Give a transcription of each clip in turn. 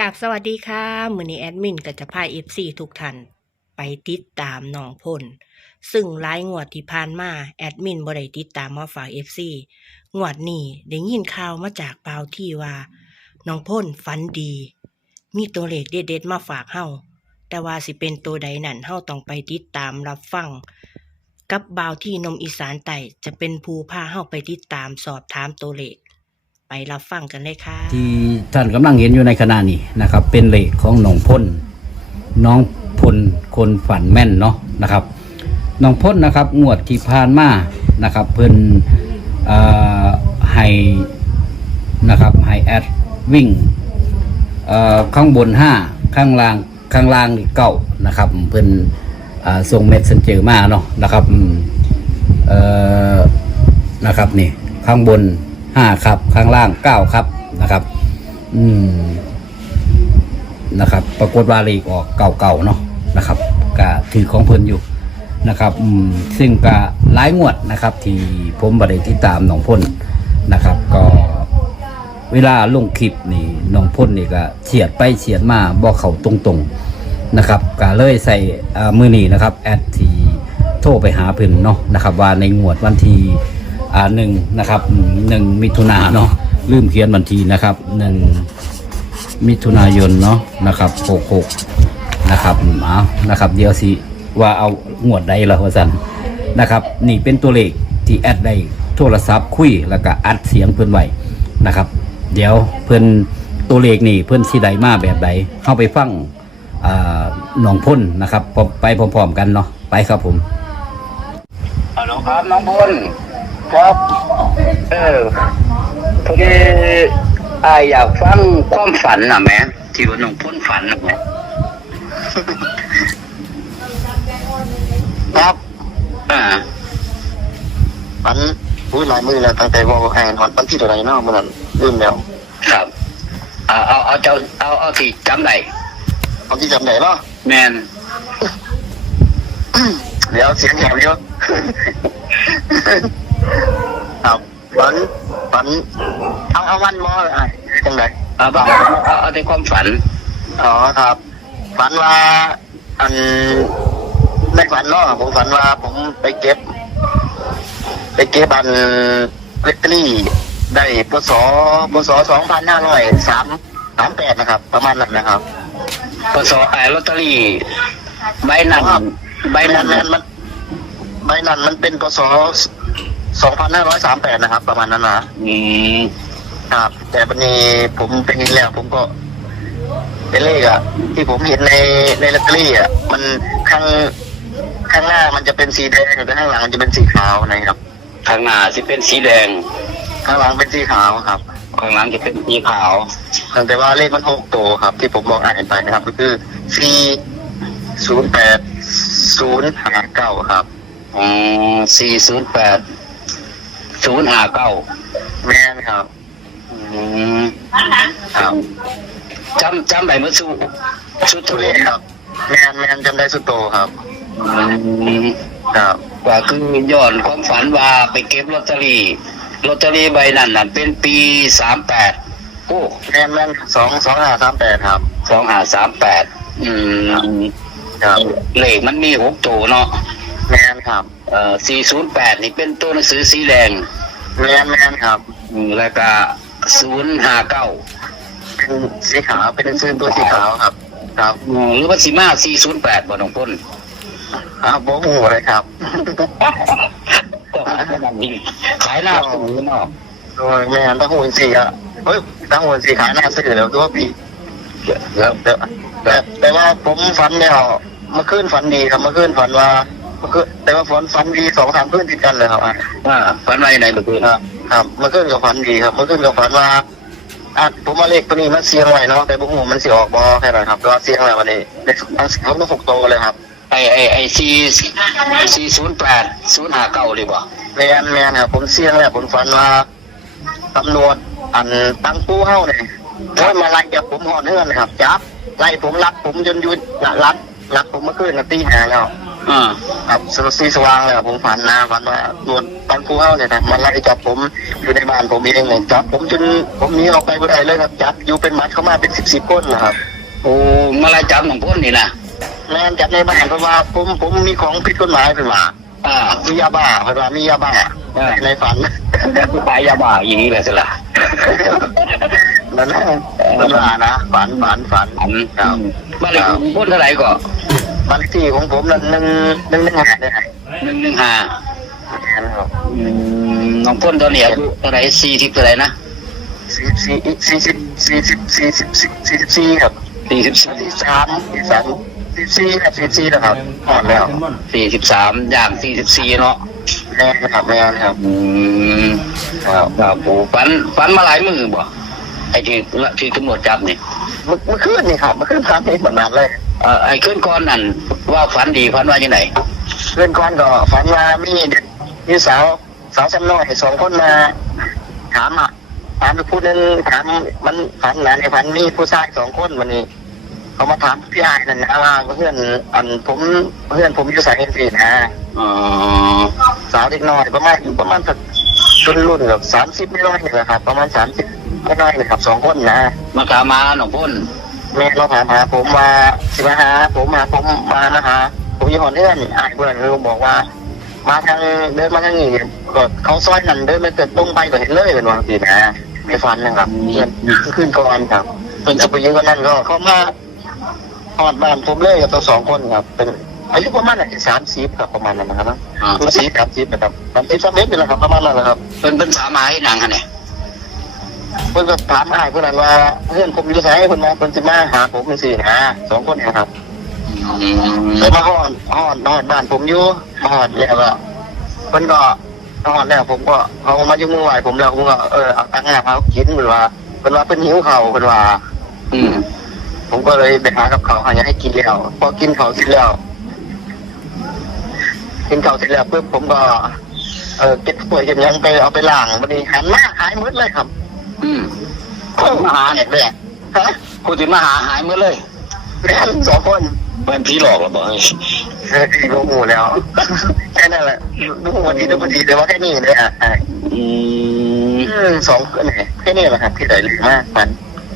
กับสวัสดีค่ะมือนี้แอดมินก็จะพาเอฟซีทุกท่านไปติดตามน้องพลซึ่งหลายงวดที่ผ่านมาแอดมินบ่ได้ติดตามมาฝากเอฟซีงวดนี้ได้ยินข่าวมาจากเปล่าที่ว่าน้องพลฝันดี มีตัวเลขเด็ดๆมาฝากเฮาแต่ว่าสิเป็นตัวใดนั่นเฮาต้องไปติดตามรับฟังกับบ่าวที่นมอีสานไต่จะเป็นภูพาเฮาไปติดตามสอบถามตัวเลข ไปรับฟังกันเลยค่ะ ที่ท่านกำลังเห็นอยู่ในขณะนี้นะครับ เป็นเลขของน้องพ่นน้องพลคนฝันแม่นเนาะนะครับน้องพ่นนะครับงวดที่ผ่านมานะครับ เพิ่นอ่อให้นะครับให้แอดวิ่งเอ่อข้างบนห้าข้างล่างข้างล่างเก้านะครับ เพิ่นอ่าส่งเมสเซนเจอร์มาเนาะนะครับเอ่อนะครับนี่ข้างบน ห้าครับ ข้างล่างเก้าครับนะครับ อืมนะครับ ปรากฏว่าเลขออกเก่าๆเนาะนะครับก็ถือของเพิ่นอยู่นะครับอืมซึ่งก็หลายงวดนะครับ ที่ผมบได้ติดตามหนองพ่นนะครับ ก็เวลาลงคลิปนี่น้องพ่นนี่ก็เฉียดไปเฉียดมาบอกเขาตรงๆนะครับก็เลยใส่มือนีนะครับแอดที่โทรไปหาเพิ่นเนาะนะครับ ว่าในงวดวันที่ อ่าหนึ่งนะครับหนึ่งมิถุนาเนาะลืมเขียนวันทีนะครับหนึ่งมิถุนายนเนาะนะครับ66นะครับอืมเอานะครับเดี๋ยวสิว่าเอางวดใดละว่าสันนะครับ นี่เป็นตัวเลขที่แอดได้โทรศัพท์คุยแล้วก็อัดเสียงเพื่อนไว้นะครับ เดี๋ยวเพื่อนตัวเลขนี่เพื่อนสีใดมาแบบใดเข้าไปฟังอ่าหนองพ่นนะครับไปพร้อมๆกันเนาะไปครับผมฮัลโหลครับน้องพล ครับ เออพอดีอายอยากฟังความฝันนะแม่ที่ว่าน้องพ่นฝันนะแม่ครับอ่าฝันอุ้ยหลายมือแล้วตั้งแต่บอกแอนวันที่เท่าไหรเนาะมันนั้นลืมแล้วครับเอาเอาเอาเจ้าเอาเอาที่จำได้วันที่จำได้เนาะแมนเดี๋ยวเสียงแหบเยอะ ครับฝันฝันเอาเอาวันมอเลยอะจังไดเอาเอาเอาเอาแต่ความฝันอ๋อครับ ฝันว่าอันในฝันเนาะผมฝันว่าผมไปเก็บ ไปเก็บอันเลตเตอรี่ได้ปศปศสองพันห้าร้อยสามสามแปดนะครับ ประมาณนั้นนะครับปสไอ้ลอตเตอรี่ใบนั้นใบใบนั้นั้นนมันใบนั้นมันเป็นปศ สองพันห้าร้อยสามแปดนะครับ ประมาณนั้นนะอืมครับ แต่วันนี้ผมเป็นนี้แล้ว ผมก็เป็นเลขอะที่ผมเห็นในในลอตเตอรี่อะมันข้างข้างหน้ามันจะเป็นสีแดงแต่ข้างหลังมันจะเป็นสีขาวนะครับ ข้างหน้าสิเป็นสีแดง ข้างหลังเป็นสีขาวครับ ข้างหลังจะเป็นสีขาวแต่ว่าเลขมันหกตัวครับ ที่ผมบอกอ่านไปนะครับ ก็คือสี่ศูนย์แปดศูนย์ห้าเก้าครับอืมสี่ศูนย์แปด ศูนย์ห้าเก้าแม่นครับอืมครับจำจำใบมือสู้สุดตัตัววเลเลขขครับ แมนแมนจำได้สุดโตครับ อืมครับก็คือย้อนความฝันว่าไปเก็บลอตเตอรี่ลอตเตอรี่ใบนั้นน่ะเป็นปีสามแปดโอ้ แมนแมนสองสองห้าสามแปดครับ สองห้าสามแปดอืมครับ เลขมันมีหกตัวเนาะแมนครับ เอ่อสี่ศูนย์แปดนี่เป็นตัวหนังสือสีแดงแมนแมนครับ อืมแล้วก็ศูนย์ห้าเก้าเป็นสีขาวเป็นซื้อตัวสีขาวครับ ครับหรือว่าสีมาสี่ศูนย์แปดบ่น้องพ้นครับโบหูเลยครับ ขายหน้าสูงเนาะโดยแมนตั้งหูสีอะเฮ้ยตั้งหูสีขายหน้าสื่อแล้วตัวปีแล้วแต่แต่แต่ว่าผมฝันเนี่ยเมื่อคืนฝันดีครับเมื่อคืนฝันว่า เมื่อคืนแต่ว่าฝันฝันดีสองสามคืนติดกันเลยครับว่าฝันว่าอย่างไรเมื่อคืนครับครับเมื่อคืนกับฝันดีครับเมื่อคืนกับฝันว่าอะผมมาเลขตัวนี้มันเสียงไว้เนาะแต่ผมหูมันสิออกบอแค่นั้นครับก็เสียงแล้ววันนี้เลขทั้งทั้งต้องหกตัวเลยครับไอไอไอสี่สี่ศูนย์แปดศูนย์ห้าเก้าเลยบ่แมนแมนครับผมเสียงแล้วผมฝันว่าตำรวจอันตั้งตู้เฮ้าเนี่ยโอ้ยมาไล่จับผมหอดเฮือนเลยครับจับไล่ผมรักผมจนหยุดรักรักผมเมื่อคืนน่ะตีหาแล้ว อ่าครับสสีสว่างเลยครับผมฝันนะฝันว่าโดนปันกูเฮาเนี่ยครับมันไล่จับผมอยู่ในบ้านผมเองเลยจับผมจนผมหนีออกไปไม่ได้เลยครับจับอยู่เป็นมัดเข้ามาเป็นสิบสิบคนนะครับโอ้มาไล่จับหนองพ่นนี่นะแม่นจับในบ้านเพราะว่าผมผมมีของผิดกฎหมายเป็นว่าอ่ามียาบ้าเพราะว่ามียาบ้าอ่าในฝันตายยาบ้าอย่างนี้เลยสิล่ะนั่นแหละนั่นว่านะฝันฝันฝันอันครับบ้านเลขที่หนองพ่นเท่าไหร่ก็ บ้านเลขที่ของผมนั่นหนึ่งหนึ่งหนึ่งห้าเนี่ยหนึ่งหนึ่งห้านะครับหนองพ่นตอนนี้อายุเท่าไหร่สี่สิบเท่าไหร่นะสี่สี่สี่สิบสี่สิบสี่สิบสี่สิบสี่ครับสี่สิบสี่สามสี่สามสี่สี่ครับสี่สี่นะครับหอดแล้วสี่สิบสามอย่างสี่สิบสี่เนาะแม่นะครับแม่นะครับอืมครับครับโอ้ฝันฝันมาหลายมือบ่ไอ้ที่ที่ตำรวจจับนี่เมื่อเมื่อคืนนี่ครับเมื่อคืนทำให้แบบนั้นเลย เอ่อไอ้ขึ้นก้อนนั่นว่าฝันดีฝันว่ายังไงเพื่อนก้อนก็ฝันว่ามีเด็กมีสาวสาวจำน้อยสองคนมา ถามอะถามไปพูดนึงถามมันฝันนะในฝันมีผู้ชายสองคนวันนี้ เขามาถามพี่ไอ้นั่นนะว่าเพื่อนอันผมเพื่อนผมอยู่สายเอ็นฟีนะอ๋อสาวเด็กน้อยประมาณอยู่ประมาณสักรุ่นรุ่นแบบสามสิบไม่น้อยนี่แหละครับ ประมาณสามสิบไม่น้อยเลยครับสองคนนะมาขามาหนองพ่น แม่เราถามหาผมมาสิมาหาผมมาผมมานะฮะผมอยู่หอนเพื่อนไอ้เพื่อนเขาบอกว่า มาทางเดินมาทางนี้ก็เขาซอยนั่นเดินมาเกิดตรงไปก็เห็นเลยเป็นวันสินะในฝันนะครับเพื่อนขึ้นก่อนครับเพื่อนจะไปยืนกันนั่นก็เขามาหอดบ้านผมเลยกับตัวสองคนครับ เป็นอายุประมาณสามสิบครับประมาณนั้นนะครับอ่าคุณสีสามสิบนะครับสามสิบสามเมตรนี่แหละครับประมาณนั้นแหละครับเป็นเป็นสามหมาให้หนังฮะเนี่ย เพื่อนก็ถามไอ้เพื่อนนั้นว่าเพื่อนผมอยู่ไสเพื่อนมาเพื่อนจะมาหาผมเป็นสี่นะสองคนเนะครับอืมแต่มาหอดหอดหอดบ้านผมอยู่มาหอดแล้วก็เพิ่นก็หอดแล้วผมก็เขามายุ่งมือไหวผมแล้วผมก็เออเอาตังค์ให้เขากินเหมือนว่าเพิ่นว่าเป็นหิวเขาวเพิ่นว่า อืมผมก็เลยไปหากับเขาวหาอย่างให้กินแล้วพอกินเขาวเสร็จแล้ว กินเขาวเสร็จแล้วปุ๊บผมก็ เออเก็บป่วยเก็บหยังไปเอาไปล้างวันนี้หันมาหายหมดเลยครับ อืมมาหาเนี่ยเลยฮะคุณถึงมาหาหายเมื่อเลยแม่นสองคนเป็นผีหลอกหรือเปล่าเออที่รู้หมู่แล้วแค่นั้นแหละรู้วันดีรู้วันดีแต่ว่าแค่นี้เลยอะอะอืมอืมสองคนเนี่ยแค่นี้แหละครับที่ไหนเลยมากมัน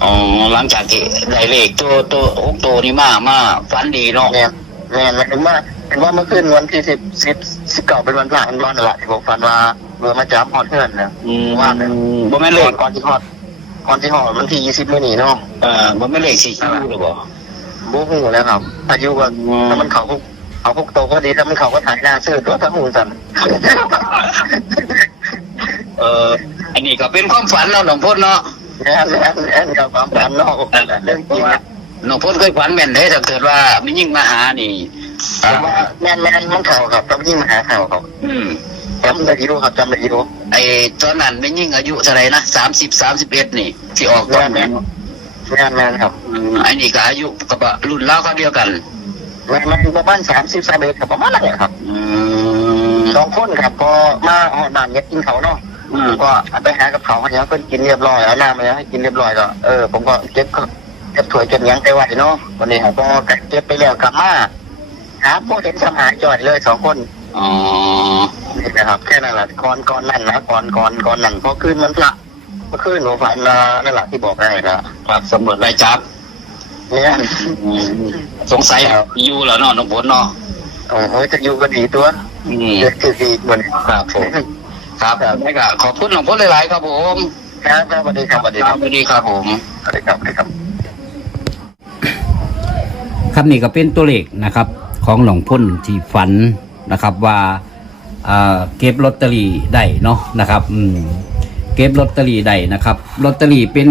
อ๋อหลังจากที่ได้เลขตัวตัวหกตัวนี่มามาฝันดีเนาะแม่แม่มันเป็นว่าเป็นว่าเมื่อคืนวันที่สิบสิบสิบเก้าเป็นวันพระวันร้อนนั่นแหละที่ผมฝันว่า เรือมาจับฮอดเพื่อนนะอืมว่าเนี่ยบ่แม่นเลก่อขนก่อนที่ฮอดก่อนที่ฮอดวันที่ยี่สิบมื่อนี้เนาะเอ่อบ่แม่นเลขสี่คิ้วหรือเปล่าบูฮูแล้วครับอายุก็ถ้ามันเขาพวกเขาพวกโตก็ดีถ้ามันเขาก็ถ่ายหน้าซื้อตัวทั้งหูสันเอออันนี้ก็เป็นความฝันเนาะหลวงพ่นเนาะแน่นแน่นแน่นกับความฝันนอกเรื่องจริงนะหลวงพ่นเคยฝันแม่นเด้ถ้าเกิดว่ามียิ่งมาหานี่แต่ว่าแม่นแม่นมันเข่าครับต้องยิ่งมาหาเข่าครับอืม จำได้อยู่ครับจำได้อยู่ไอ้ตอนนั้นไม่ยิ่งอายุเท่าไหร่นะสามสิบสามสิบเอ็ดนี่ที่ออกตอนนั้นแม่นแม่นครับอืมไอ้นี่ก็อายุกับรุ่นเล่าวก็เดียวกันแม่นแม่นประมาณสามสิบสามเอ็ดครับประมาณนั้นแหละครับอืมสองคนครับพอมาหอดบ้านเนี้ยกินเขาเนาะอืมผมก็ไปหากับเขาให้เพื่อนกินเรียบร้อยแล้วน้ำมาให้กินเรียบร้อยก็เออผมก็เก็บเก็บถ้วยเก็บหยังไปไว้เนาะวันนี้ครับก็เก็บไปแล้วกลับมาหาพวกเห็นสมหายจอดเลยสองคนอ๋อ นี่นะครับ แค่นั้นแหละก่อนก่อนนั่นนะก่อนก่อนก่อนนั่นพอคืนมันพระเมื่อคืนหนูฝันนะนั่นแหละที่บอกได้นะครับสำรวจรายจับเนี่ยอืมสงสัยอยู่แล้วเนาะหลวงพ่นเนาะโอ้โหจะอยู่ก็ดีตัวอืมเดือดคือดีเหมือนครับผมครับได้ก็ขอบคุณหลวงพ่นหลาย ๆ ครับผมครับครับสวัสดีครับสวัสดีคครัรับบสวัสดีครับผมสวัสดีครับสวัสดีครับ ครับนี่ก็เป็นตัวเลขนะครับ ของหลวงพ่นที่ฝันนะครับว่าอ่า เก็บลอตเตอรี่ได้เนาะนะครับอืมเก็บลอตเตอรี่ได้นะครับลอตเตอรี่เป็น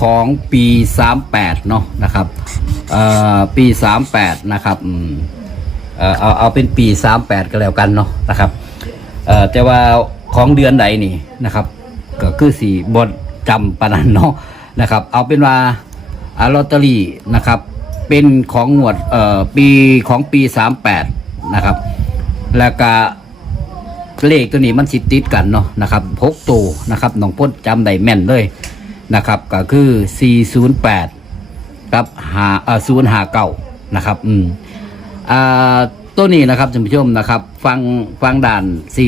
ของปี 38เนาะนะครับปี 38นะครับเอาเอาเป็นปี 38 ก็แล้วกันเนาะนะครับแต่ว่าของเดือนใดนี่นะครับ ก็คือสี่บดจำปนันเนาะนะครับ เอาเป็นว่าลอตเตอรี่นะครับ เป็นของงวดปีของปี 38 นะครับ แล้วก็ เลขตัวนี้มันสิติดกันเนาะนะครับพกตัวนะครับน้องพ้นจำได้แม่นเลยนะครับ ก็คือ 408กับหาเอ่อ059นะครับ อืมอ่าตัวนี้นะครับท่านผู้ชมนะครับ ฟังฟังด่าน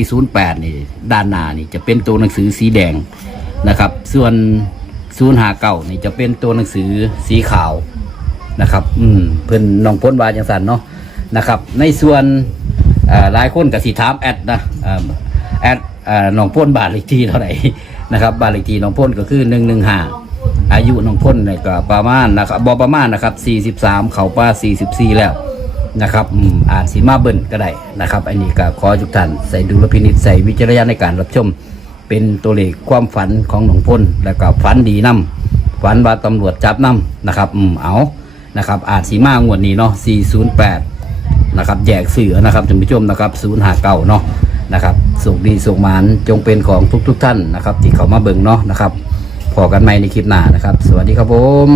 408 นี่ด้านหน้านี่จะเป็นตัวหนังสือสีแดงนะครับ ส่วน059นี่จะเป็นตัวหนังสือสีขาวนะครับ อืมเพิ่อนน้องพ้นวาจังสันเนาะนะครับ ในส่วน หลายคนกับสีถามแอดนะแอดน้องพ้นบาทเลขที่เท่าไหร่นะครับบาทเลขที่น้องพ้นก็คือ115อายุน้องพ้นเนี่ยก็ประมาณนะครับบอประมาณนะครับ43เขาป้า44แล้วนะครับอืมอาจสีมาเบิ่นก็ได้นะครับ อันนี้ก็ขอทุกท่านใส่ดุลพินิจใส่วิจารณญาณในการรับชม เป็นตัวเลขความฝันของหลวงพ่นแล้วก็ฝันดีนํฝันว่าตำรวจจับนํนะครับอืมเอานะครับอาจสีมางวดนี้เนาะ408 นะครับแจกเสือนะครับท่านผู้ชมนะครับศูนย์หาเก่าเนาะนะครับสุขดีสุขมานจงเป็นของทุกๆทท่านนะครับ ที่เขามาเบิ่งเนาะนะครับพอกันใหม่ในคลิปหน้านะครับ สวัสดีครับผม